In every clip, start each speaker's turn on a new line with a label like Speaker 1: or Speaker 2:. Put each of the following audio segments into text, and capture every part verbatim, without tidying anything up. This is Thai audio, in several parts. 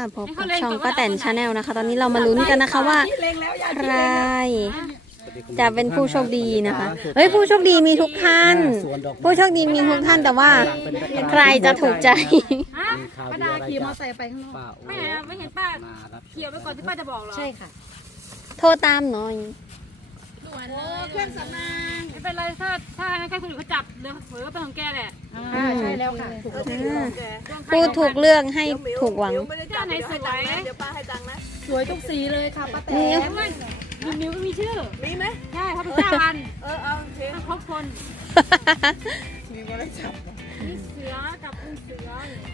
Speaker 1: พบกับช่องป้าแตนชาแนลนะคะตอนนี้เรามาลุ้นกันนะคะว่าใครจะเป็นผู้โชคดีนะคะเฮ้ยผู้โชคดีมีทุกท่านผู้โชคดีมีทุกท่านแต่ว่าใครจะถูกใจ
Speaker 2: ป้าดาขี่มอเตอร์ไซค์ไปข้างนอกไม่เห็นไม่เห็นป้าเขี่ยวไปก่อนที่ป้าจะบอกหรอใช่ค่ะ
Speaker 1: โทรตามหน่อย
Speaker 2: ด่วนเลยเครื่องสำอางไม่เป็นไรถ้าถ้าให้ใครคนอื่นเขาจับเดี๋ยวเผลอเป็นของแกแหละ
Speaker 3: อ่าใช่แล้วค่ะ
Speaker 1: ผู้ถูกเลือกให้ถูกหวัง
Speaker 2: เจ้าไหนสวย
Speaker 3: เดี๋ยวป้าให้ตังค์นะสวยทุกสีเลยค่ะป้าแตน
Speaker 2: มีมิวก็มีชื่อ
Speaker 3: มีไหม
Speaker 2: ใช่เขาเป็นเจ้าวัน
Speaker 3: เออเอาเท
Speaker 2: ครบคน
Speaker 3: มีก็ได้จับ
Speaker 2: มีเสือกับลุงเสือ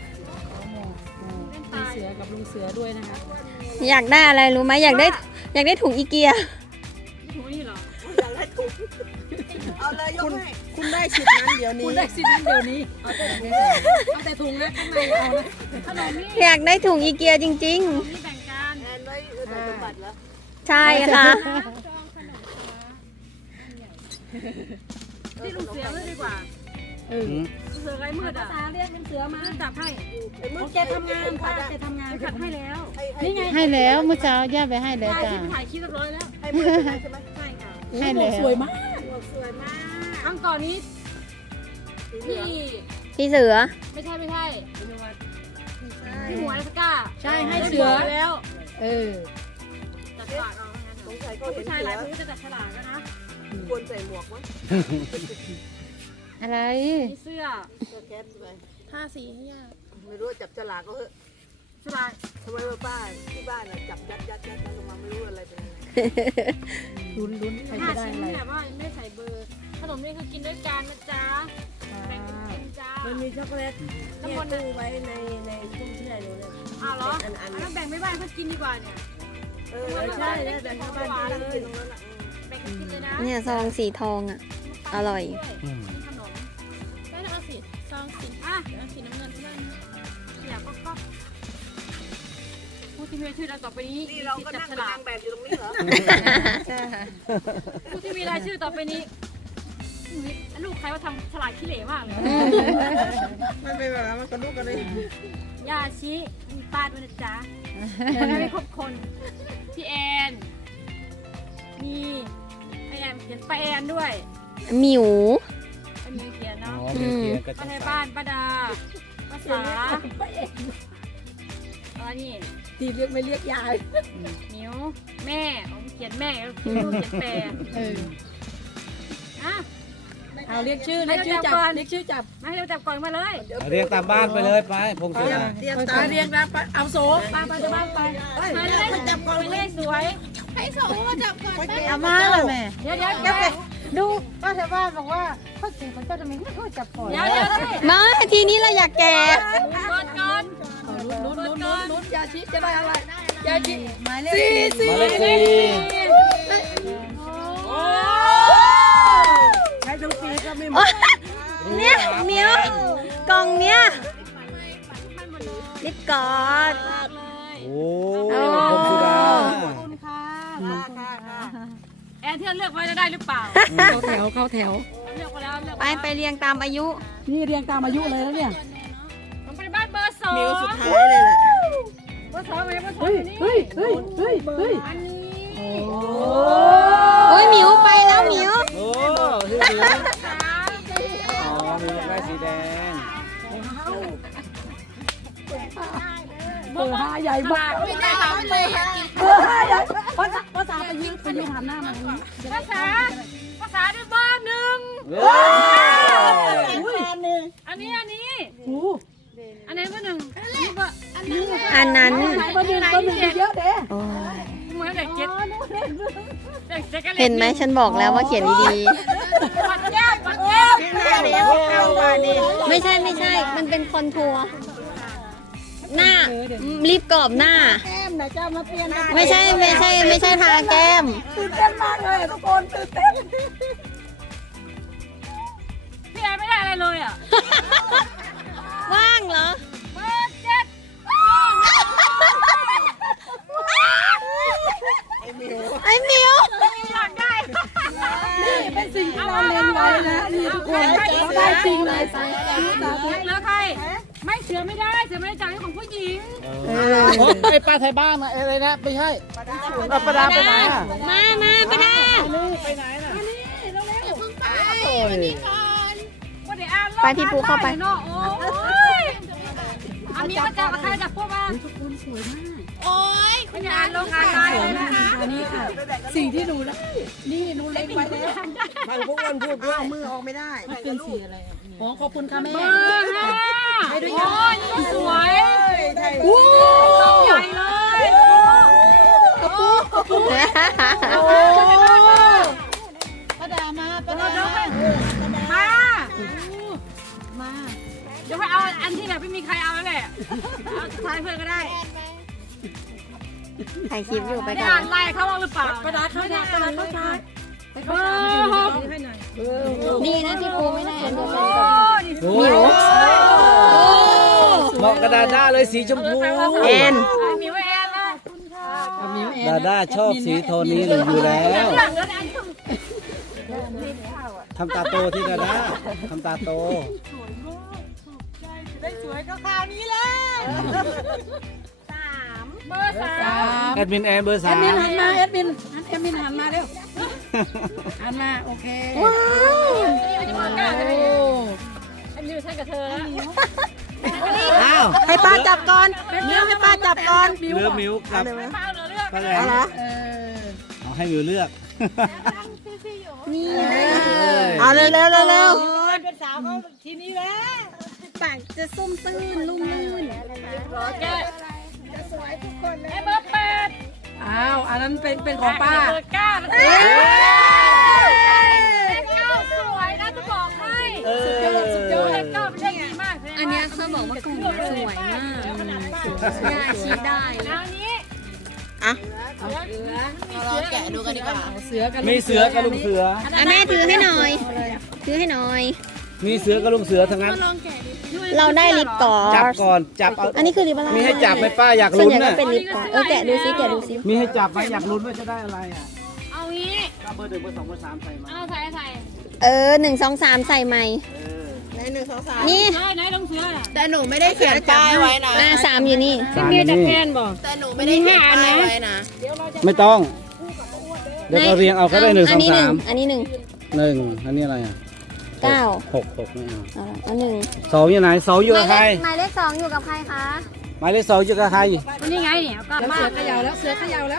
Speaker 3: มีเสือกับลุงเสือด้วยนะคะ
Speaker 1: อยากได้อะไรรู้ไหมอยากได้อยากได้ถุงอีเกีย
Speaker 2: ถุงนี่เหรอ
Speaker 3: อยากได้ถุงเอาเลยยกให้คุณได้สิทธิ์นั้นเดี๋ยวนี้คุณได้สิทธิ์นั้นเดี๋ยวนี้เอาแต่เอาแต่ถุงนะข้างในเอานะ
Speaker 2: ขนมนี่
Speaker 1: อยากได้ถุงอีเกียจริงๆ
Speaker 2: นี่แบ่งกัน
Speaker 3: แอนไว้ใส่สมบัติแล้ว
Speaker 1: ใช่ค่ะ
Speaker 2: ที่ลุงเสือเลยดีกว่า
Speaker 3: เออ
Speaker 2: เสือไรมืดอ่ะ
Speaker 3: ตาเรียกเป็นเสือมา
Speaker 2: จับให้
Speaker 3: แกทำงานค่ะแกทำงาน
Speaker 2: จับให้แล้ว
Speaker 4: นี่ไงให้แล้วเมื่อเช้าย่าไปให้แล้วจ้า
Speaker 2: ถ่ายคลิปเรียบร้อยแล้ว
Speaker 3: ให้มือใช่ไหม
Speaker 2: ใช่ค่ะ
Speaker 4: ให้แล้ว
Speaker 3: สวยมาก
Speaker 2: สวยมากครั้งก่อนนี้พี่
Speaker 1: พี่เสือ
Speaker 2: ไม่ใช่ไม่ใช่พี่หัวสก้า
Speaker 3: ใช่ให้เสือ
Speaker 2: แล้ว
Speaker 3: เออ
Speaker 2: จับฉลากเอาสงสัยก็ผู้ชายหลายคนจะจับฉลากนะนะ
Speaker 3: ควรใส่หมวกมั้ย
Speaker 4: อะไร
Speaker 2: มีเสื้อ
Speaker 3: เสื้อแคทไป
Speaker 2: ห้าสีให้ยาก
Speaker 3: ไม่รู้จับฉลากก็เหอะ
Speaker 2: ฉลาก
Speaker 3: ทำไมป้าที่บ้านจับยัดยัดยัดลงมาไม่รู้อะไรเป็นยังไงลุ้นลุ้นใครจะได้อะไร
Speaker 2: แบบว่าไม่ใส่เบอร์ขนมนี่คือกินด้วยกันนะจ๊ะแบ่งกันกินจ้า
Speaker 3: มันมีช็อกโกแลตน้ำมันตู้ไว้ในในตู้แช่อยู่เลย
Speaker 2: อ้าวเหรออันนั้นแบ่งไม่บ้านเขากินดีกว่าเนี่ย
Speaker 3: เออใช่แบ่งบ้านกินตรงนั้น
Speaker 2: แบ่งกันกินเลยนะ
Speaker 1: เนี่ยซองสีทองอ่ะอร่อย
Speaker 2: ขนมได้เอาสีซองสีอ่ะเอาสีน้ำเงินเพื่อนอยากก็ก็ผู้ที่มีชื่อเราต่อไปนี้
Speaker 3: นี่เราก็นั่งนางแบบอยู่ตรงนี้เหรอ
Speaker 1: ใช่ค่ะ
Speaker 2: ผู้ที่มีรายชื่อต่อไปนี้ลูกใครว่าทำฉลาดขี้เหร่มากเลย
Speaker 3: มันเป็นแบบมันกระดูกกันเลย
Speaker 2: ยาชิมีป้าด้วยนะจ๊ะไม่ครบคนพี่แอน มีไอแอนเขียนป้าแอนด้วย
Speaker 1: หมิว
Speaker 2: ป้าหมิวเขียนเนาะป้าไทยบ้านป้าดาป้าสาอะไรนี่
Speaker 3: ทีเรียกไม่เรียกยาย
Speaker 2: หมิวแม่ผมเขียนแม่เขียนลูกเขียนแปร
Speaker 3: เออ
Speaker 2: อ่ะ
Speaker 3: เอาเรียกชื่อเรียกชื่อจับเรียกชื่อจับ
Speaker 2: มาให้เราจับก่อนมาเลย
Speaker 5: เรียกตามบ้านไปเลยไปพงศธร
Speaker 3: เรียกตาเรียกนะเอาโซ่
Speaker 2: ป้าป้าจะบ้านไปมาเลยจับก่อนเลขสวยให้โซ่จับก่อน
Speaker 4: เอามาเลยแม่
Speaker 2: เดี๋ยวเดี๋ยวเดี๋ยว
Speaker 4: ดูป้าชาวบ้านบอกว่าเขาเก่งมันก็จะไม่ค่อยจับก่อน
Speaker 2: เดี๋ยวเดี๋ยว
Speaker 1: มาทีนี้เราอยากแก่
Speaker 2: ก่อนก่อน
Speaker 3: ลุ้นลุ้นลุ้นลุ้นยาชิจะได้อะไรยาชิ
Speaker 4: หมายเลข
Speaker 3: สี่สี่ใช้ทุกปีก็ไม่หมด
Speaker 1: เนี่ยเมียวกล่องเนี้ยลิปกอด
Speaker 5: โอ้พงศธร
Speaker 3: ขอบคุณค่ะ
Speaker 2: แอนที่เลือกไว้จะได้หรือเปล่า
Speaker 3: เข้าแถวเข้าแถว
Speaker 2: เลือกไปแล้วเลือก
Speaker 1: ไปไปเรียงตามอายุ
Speaker 3: นี่เรียงตามอายุเลยแล้วเนี่ย
Speaker 2: ผมไปบ้านเบอร์สอง
Speaker 3: มิวสุดท้ายเลยแหละ
Speaker 2: เบอร์สองไหมเบอร์สองอยู่นี่
Speaker 3: เฮ้ยเฮ้ยเฮ้ยเฮ้ย
Speaker 2: อันนี้
Speaker 3: โอ้
Speaker 1: โอ้ยหมิวไปแล้วหมิว
Speaker 5: โอ้ชื่อหมิวอ๋อมีลายสีแดง
Speaker 3: เบอร์ห้าใหญ่มาก
Speaker 2: ไม่ได้ทำเลย
Speaker 3: เบอร์ห้าใหญ่ภาษาภาษาไปยิงไปยิงหันหน้ามา
Speaker 2: ภาษาภาษาด้วยเบอร์หนึ่งอันนี้อันนี้อันนี้เบอร์หนึ่ง
Speaker 1: อันนั้น
Speaker 3: เบอร์หนึ่งเบอร์หนึ่งเยอะเด้
Speaker 2: เหมือนเด็กเจ็ด
Speaker 1: เห็นไหมฉันบอกแล้วว่าเขียนดี
Speaker 2: ๆวัดแก้ววัดแก้ว
Speaker 1: ไม่ใช่ไม่ใช่มันเป็นคอนทัวร์หน้ารีบกรอบหน้า
Speaker 3: แก้มนะเจ้ามาเปลี่ยน
Speaker 1: ไม่ใช่ไม่ใช่ไม่ใช่ทาแก้ม
Speaker 3: ตื่นเต้นมากเลยทุกคนตื่นเต้น
Speaker 2: พี่แอนไม่ได้อะไรเลยอ่ะ
Speaker 1: ว่างเหรอ
Speaker 2: เบอร์เจ็ด
Speaker 3: ไอ้มิว
Speaker 1: ไอ้มิว
Speaker 2: อยากได้
Speaker 3: นี่เป็นสิ่งที่เราเล่นไว้นะนี่ทุกคนเราได้จริงเลยสาธุสาธุ
Speaker 2: แล้วใครไม่ชสือไม่ได้เสือไม่ได้จับของผู้หญิง
Speaker 5: เออไอ้ป้าไทยบ้านนะอะไรนะไม่ใช่เอาประดาไปไหนอ่ะ
Speaker 1: มามาไปนะ
Speaker 5: ไปไหนน่ะ
Speaker 3: โอ้ย
Speaker 2: ว่าเดี๋ยวอ่าน
Speaker 1: ไปพี่ปูเข้าไป
Speaker 2: เนาะโอ้ยอันนี้มาจับใครจับพวกมาทุกคนสวยมากโอ้ยไม่ได้อ่านลงอ่านได้เลยนะคะ
Speaker 3: อันนี้ค่ะสิ่งที่หนูได้นี่หนูเล็กไว้แล้ว
Speaker 5: ฟังพวกอ้วนพูดด้วย
Speaker 3: เอามือออกไม่ได้เป็นสีอะไรอ๋อขอบคุณค่ะแม่
Speaker 2: เบอร์ห้าโอ้ยนี่สวย
Speaker 3: โอ้
Speaker 2: ใหญ่เลย
Speaker 3: กระปุกกระปุก
Speaker 2: โอ้
Speaker 4: ป้าดามาป้าดา
Speaker 2: มา
Speaker 4: มา
Speaker 2: เดี๋ยวไปเอาอันที่แบบไม่มีใครเอาแล้วแหละเอาทายเพื่อนก็ได้
Speaker 1: ถ่ายคลิปอยู่ไป
Speaker 2: ได้
Speaker 1: ก่อ
Speaker 2: อ่าน นไลน์เขาบ้างหรือเปล่า
Speaker 3: กระดาษเข้าชาร์จกระดาษเข้าชาร์จ
Speaker 2: เบอร์หก
Speaker 3: ให้หน่อย
Speaker 1: ดีนะที่ปูไม่ได้อันเดียวกัน
Speaker 2: โอ้
Speaker 1: กับ
Speaker 2: นี่
Speaker 5: โอ้
Speaker 1: หมิว
Speaker 5: เหมาะกระดาด้าเลยสีชมพู
Speaker 1: แอน
Speaker 2: มีไว้แอนนะ
Speaker 5: ดาด้าชอบสีโทนนี้เลยอยู่แล้ว
Speaker 2: หลังรถอันต้อง
Speaker 5: ทำตาโตที่ดาด้าทำตาโต
Speaker 3: ได้สวยก็คราวนี้แล้ว
Speaker 2: สามเบอร์สาม
Speaker 5: แอดมินแอนเบอร์
Speaker 3: แอ
Speaker 5: สา
Speaker 3: ด
Speaker 5: ม
Speaker 3: มินหันมาแอดมินแอดมินหันมาเร็วหันมาโอเค
Speaker 2: เบอร์เก้าจะไปอันนี้ใช่กับเธอแล้ว
Speaker 5: อ้าว
Speaker 3: ให้ป้าจับก่อนมิวให้ป้าจับก่อน
Speaker 5: เลือกมิวกับ
Speaker 2: เป้าเหลือเลือก
Speaker 5: ป้าแหล
Speaker 3: เอา
Speaker 5: ม
Speaker 3: เหรอ
Speaker 4: เออ
Speaker 5: เอาให้มิวเลือก
Speaker 1: นี่
Speaker 3: เอาเร็วเร็วเร็วเร็ว
Speaker 4: เป็นสาวเขาทีนี้แล้ว
Speaker 1: ปากจะส้มตื้นลุ่มลื่น
Speaker 2: แกไอ้เบอร์แปด
Speaker 3: อ้าวอันนั้นเป็นเป็นของป้า
Speaker 2: เบอร์เก้าเบอร์เก้าสวยนะจะบอกให้
Speaker 5: เออ
Speaker 2: เบอร์เก้าเป็นเลขดีมาก
Speaker 1: อันเนี้ยเขาบอกว่ากล่องสวยมากยาชีได้
Speaker 2: แล้วนี้
Speaker 3: อ่ะ
Speaker 2: เราแกะดูกันดีกว่า
Speaker 3: เสือกัน
Speaker 5: มีเสือกับลุงเสือ
Speaker 1: อ่ะแม่ถือให้หน่อย ถือให้หน่อย
Speaker 5: มีเสือกับลุงเสือทั้งนั้น
Speaker 1: เราได้ลิปกอ
Speaker 5: จับ
Speaker 1: ร์
Speaker 5: ก่อนจับเอา
Speaker 1: อันนี้คือลิปอะไร
Speaker 5: มีให้จับไหมป้าอยาก
Speaker 1: ส่วน
Speaker 5: ลุ้น
Speaker 1: ใหญ่ก็
Speaker 5: น่ะ
Speaker 1: เป็นลิปกอร์เออแกะดูซิแกะดูซิ
Speaker 5: มีให้จับไหมอยากลุ้นว่าจะได้อะไรอ่ะ
Speaker 2: เอางี้
Speaker 5: เบอร์หนึ่งเบอร์สองเบอร์สามใส่มา
Speaker 2: เอาใส่ใส่
Speaker 1: เออหนึ่งสองสามใส่ใหม่
Speaker 5: เออ
Speaker 3: ในหนึ่งสองสาม
Speaker 1: นี่
Speaker 2: ได้ไหนลงเสือน่ะ
Speaker 3: แต่หนูไม่ได้เขียนป้ายไว้นะ
Speaker 1: อ่าสามอยู่นี่
Speaker 5: สามอยู่นี่
Speaker 3: แต่หนูไม่ได้เขียนป้ายไว้นะ
Speaker 5: ไม่ต้อง เดี๋ยวเราเรียงเอาก็ได้หนึ่งส
Speaker 1: อั
Speaker 5: อง
Speaker 1: นี้ห
Speaker 5: สา
Speaker 1: นึ่ง
Speaker 5: ม
Speaker 1: อันนี้หนึ่ง
Speaker 5: หนึ่งอันนี้อะไรอ่ะ
Speaker 1: เก้า
Speaker 5: หกหกไม่เอา
Speaker 1: เอาละอันหนึ่ง
Speaker 5: สองอยู่ไหนสองอยู่กับใคร
Speaker 1: หมายเลขสองอยู่กับใครคะ
Speaker 5: หมายเลขสองอยู่กับใคร
Speaker 2: นี่ไงเนี่ยเอากลับ
Speaker 3: แล้ว
Speaker 2: มา
Speaker 3: เสือเขย่าแล้วเสือเขย่าแล้ว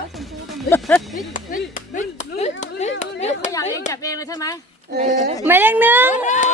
Speaker 2: ขยับเองจับเองเลยใช่ไหม
Speaker 1: หมายเลขหนึ่ง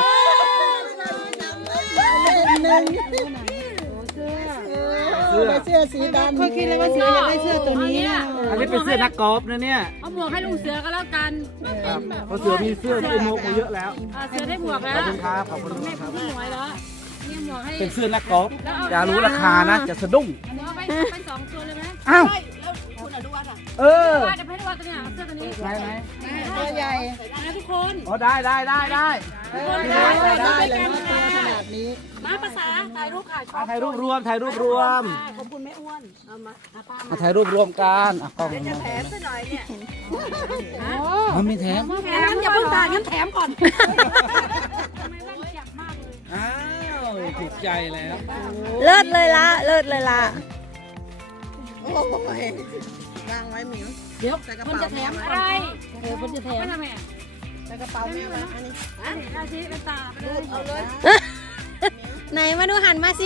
Speaker 5: เสื้อ
Speaker 3: เสื้อสีดำเขาคิดเลยว่าเสืออยากได้เสื้อตัวนี้นะ
Speaker 5: อันนี้เป็นเสื้อนักกอล์ฟนะเนี่ย
Speaker 2: เอาหมวกให้ลุงเสือก็แล้วกัน
Speaker 5: ครับเพราะเสือมีเสื้อที่โมกมาเยอะแล้ว
Speaker 2: อ่าเสือได้หมวก
Speaker 5: ข
Speaker 2: แล้
Speaker 5: อบ
Speaker 2: ว
Speaker 5: คุณครับขอบคุณ
Speaker 2: แม่
Speaker 5: ค
Speaker 2: คุ
Speaker 5: รั
Speaker 2: ณ
Speaker 5: บ
Speaker 2: ที่หมวยแล้วนี่หมวกให้
Speaker 5: เป็นเสื้อนักกอล์ฟอย่ารู้ราคานะ จะสะดุ้ง
Speaker 2: เอาไปไปสองตัวเลยไหม
Speaker 5: อ้าวเออ
Speaker 2: ว่าจะให้ดูว่าตัวเนี้ยเสื้อตัวนี้
Speaker 5: ไหนไหน
Speaker 3: ตัวใหญ่
Speaker 2: นะทุกคน
Speaker 5: อ๋อได้ได้ได้ได้
Speaker 2: ทุกคน
Speaker 3: ได้
Speaker 2: ได้
Speaker 3: ได้
Speaker 2: ได้
Speaker 3: เลย
Speaker 2: กัน
Speaker 3: นะตัวขนาดนี้
Speaker 2: มาภาษาถ่ายรูปค่ะ
Speaker 5: อ่ะถ่ายรูปรวมถ่ายรูปรวม
Speaker 2: ขอบคุณแม่อ้วนเอามาเอาป้า
Speaker 5: มาถ่ายรูปรวมกันอ่ะกล้องมา
Speaker 2: แถมซะหน่อยเนี่ย
Speaker 5: อ๋อมีแถม
Speaker 2: แถมอย่าเพิ่งถ่ายงั้นแถมก่อนทำไมแว่นจับมากเลย
Speaker 5: อ้าวถูกใจแล้ว
Speaker 1: เลิศเลยละเลิศเลยละ
Speaker 3: โอ้ยวางไว้หมิว
Speaker 2: เดี๋ยว
Speaker 3: ใส่กระ
Speaker 2: มัน
Speaker 3: เป๋า
Speaker 2: จะแถมอะไรเออมันจะแถมไม่ทำไมอ่ะ
Speaker 3: ใส่กระเป๋าแม่มาอันนี้
Speaker 2: อ่ะเอาสิเป็นตาไปเลยเอาเลย
Speaker 1: ไหนมาดูหันมาสิ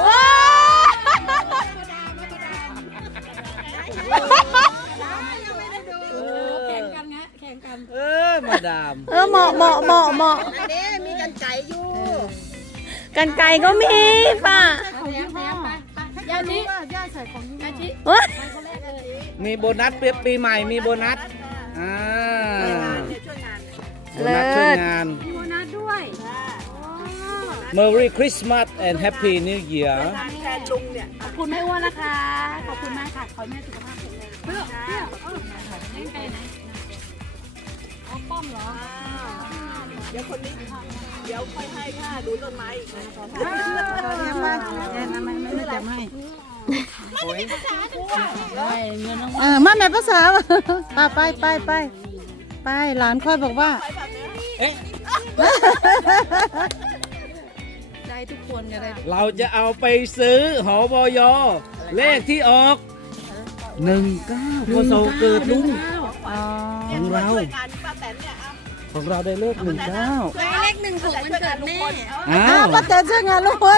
Speaker 2: แข่งกันไงแข่งกัน
Speaker 5: เออมาดาม
Speaker 1: เออเหมาะเหมาะเหมาะเหมาะ
Speaker 3: อันนี้มีกันไก่อยู่
Speaker 1: กันไกรก็มีป่ะ
Speaker 2: แถมแถมไปยาชิยาใส่ของยาชิ
Speaker 1: เฮ้ย
Speaker 5: มีโบนัสเปียปีใหม่มีโบนัสอ่าโบ
Speaker 1: เลิ
Speaker 5: นัสช่วย
Speaker 1: ศ
Speaker 5: งาน
Speaker 2: มีโบนัสด้วย
Speaker 5: Merry Christmas and Happy New Year
Speaker 2: ขอบคุณแม่อ้วนนะคะ ขอบคุณมากค่ะ ขอให้แม่สุขภาพแข็งแรงเพื่อเพื่อเออเล่นไกลไหนเอาป้อมเหรอ
Speaker 3: เดี๋ยวคนนี้เดี๋ยวค่อยให้ค่ะดูต้นไม้อีกนะแม่มาแม่มาไม่ได้จำให้เออมาแม่ภาษาไปไปไปไปไปหลานค่อยบอกว่า
Speaker 5: เอ๊ะ
Speaker 3: ได้ทุกคนจะได้
Speaker 5: เราจะเอาไปซื้อหอบยเลขที่ออกหนึ่งเก้าพศเกิดลุง
Speaker 4: อ๋อ
Speaker 5: ของเรา
Speaker 3: ช่วยงานป้าแตนเนี่ยเอา
Speaker 5: ของเราได้เลขหนึ่งเก้า
Speaker 1: เลขหนึ่งหกมันเกิดแม่
Speaker 5: อ้า
Speaker 4: อ้าว
Speaker 5: ว
Speaker 4: ป้าแตนช่วยงานลุงพล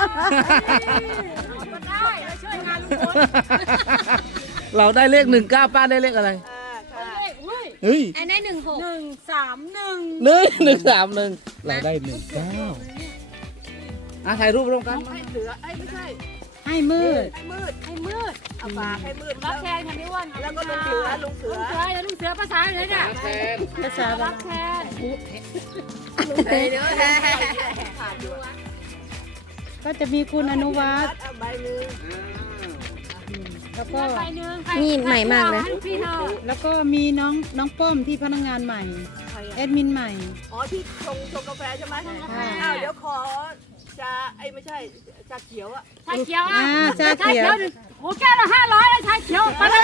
Speaker 2: ก็ได้เราช่วยงานลุงพล
Speaker 5: เราได้เลขหนึ่งเก้าป้าได้เลขอะไร
Speaker 3: อ่าค่ะ
Speaker 2: เฮ้ยอุ้ย
Speaker 5: เฮ้ย
Speaker 1: ไอ้ได้หนึ่งหก
Speaker 2: หนึ่งสามหนึ่ง
Speaker 5: หนึ่งหนึ่งสามหนึ่งเราได้หนึ่งเก้าอ่ะถ่ายรูปร่วมกัน
Speaker 3: ให้เหลือไอ้ไม่ใช่
Speaker 4: ให้มืด
Speaker 3: ให้มืด
Speaker 2: ให้มืด
Speaker 3: เอาฝากให้มืด
Speaker 2: รั
Speaker 3: แล้
Speaker 2: บ
Speaker 3: ว
Speaker 2: แทนค่ะพี่อ้วน
Speaker 3: แล้วก็ลุงเสือลุงเสื
Speaker 2: ลุ
Speaker 3: อ
Speaker 2: งเสือแล้วลุงเสือภาษาอะไรเนี่ย
Speaker 5: แทน
Speaker 4: ภาษาอะไร
Speaker 2: รับแทน
Speaker 3: เดี๋ยวนะขาดอยู่อะ
Speaker 4: ก็จะมีคุณอนุวัฒน์
Speaker 3: เอาใบหนึ่ง
Speaker 4: แล้วก็
Speaker 2: ใครหนึ่ง
Speaker 1: นี่ใหม่มากเลย
Speaker 2: พี่เธอ
Speaker 4: แล้วก็มีน้องน้องป้อมที่พนักงานใหม่ แอดมินใหม่
Speaker 3: อ๋อที่ชงชงกาแฟใช่ไหม
Speaker 4: ค่ะ
Speaker 3: อ้าวเดี๋ยวขอจะไอ้ไม่ใช่จะเขียวอ่ะ
Speaker 2: ชาเขียวอ่ะ
Speaker 4: อ่าชาเขียว
Speaker 2: หนึ่งโอ้แก้วละห้าร้อยเลยชาเขียวไปเลย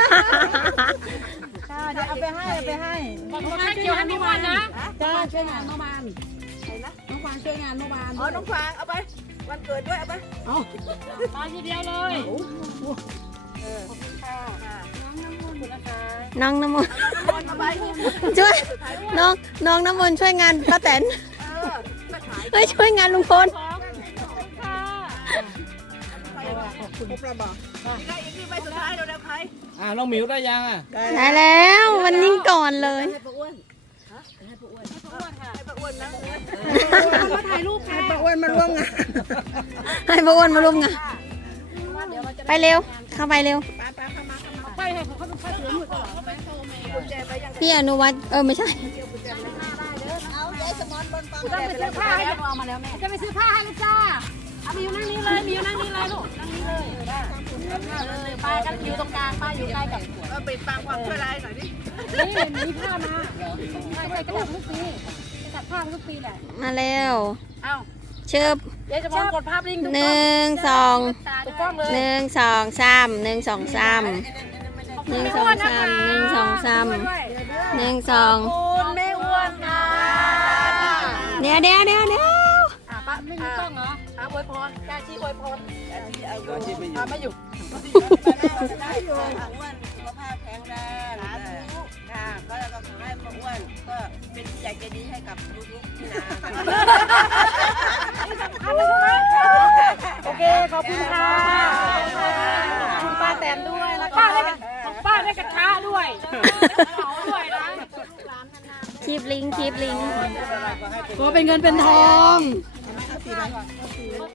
Speaker 4: ค่ะเดี๋ยวเอาไปให้เอาไปให้
Speaker 2: บอกว่าชาเขียวให้พี่อ้วนนะ
Speaker 4: จ้า
Speaker 3: ช่วยงานเมื่อวานใครนะน้องฟางช่วยงานเมื่อวานอ๋อน้องฟางเอาไปวันเกิดด้วยเอาไป
Speaker 2: มาทีเดียวเลย
Speaker 1: น้องน้ำมนต์
Speaker 3: คนเอาไป
Speaker 1: ช่วย น้องน้องน้ำมนต์ช่วยงานป้าแตน
Speaker 3: เออมาขาย
Speaker 1: เฮ้ยช่วยงานลุงพล
Speaker 2: สองค่ะ
Speaker 3: ไปว่ะขอบคุณประบอกได้อีกที่ใบสุดท้ายเราแล้วใคร
Speaker 5: อ่าน้องหมิวได้ยังอ่ะ
Speaker 1: ได้แล้ววันนี้ก่อนเลย
Speaker 3: ให้ป้าอ้วนฮะให้ป้าอ้วนให้ป้าอ้วนค่ะให้ป้าอ้วนนะ
Speaker 2: มาถ่ายรูปค่ะ
Speaker 3: ป้าอ้วนมาร่วมงาน
Speaker 1: ให้พระอ้วนมาร่วมงานไปเร็ว เข้าไปเร็ว
Speaker 3: ป้าป้าเข้ามาเข้ามา
Speaker 2: ไปให้เขาเป็นผ้าเสือหมดตลอด
Speaker 3: กุญแจไปยัง
Speaker 1: พี่อนุวัฒน์เออไม่ใช่
Speaker 3: เอายายสมอนบนฟัง
Speaker 2: ต้องไปซื้อผ้าให้เอามาแล้วแม่จะไปซื้อผ้าให้ลูกจ้าเอามีอยู่นั่งนี้เลยมีอยู่นั่งนี้เลยลูกนั่งนี้เลยเลยป้ากันอยู่ตรงกลางป้าอยู่ใกล้กับ
Speaker 3: เอาปิดปากความช่วยร้ายหน่อยดิ
Speaker 2: นี่มีผ้ามาใช่ใช่กระดาษทุกปีกระดาษผ้าทุกปีแหละ
Speaker 1: มาเร็ว
Speaker 2: เอ้า
Speaker 1: เชิบ
Speaker 2: เดี๋ยวจะมองกดภาพลิง
Speaker 1: หนึ่งสอง
Speaker 2: ถูกต้องเลย
Speaker 1: หนึ่งสองสามหนึ่งสองสามหนึ่งสองสามหนึ่งสองสามหนึ่งสอง
Speaker 2: คุณแม่อ้วนค่ะ
Speaker 1: เดี๋ยวเดี๋ยวเดี๋ยวเดี๋ยว
Speaker 2: อ่ะป้าไม่มีกล้องเหรอ
Speaker 3: เอาอวยพรจาชีอวยพรจาชีเอาอยู่เอาไม่อยู่ได้อยู่อ้วนสุขภาพแข็งแรงค่ะก็แล้วก็ขอให้ป้าอ้วนก็เป็นผู้ใหญ่ใจดีให้กับลูกๆที่นา
Speaker 2: โอเคขอบคุณค่ะขอบคุณป้าแตนด้วยแล้วป้าได้ของป้าได้กระทะด้วยเผาด้วยนะ
Speaker 1: คลิปลิงก์คลิปลิงก์
Speaker 4: ก็เป็นเงินเป็นทอง
Speaker 3: เอาสีอะไร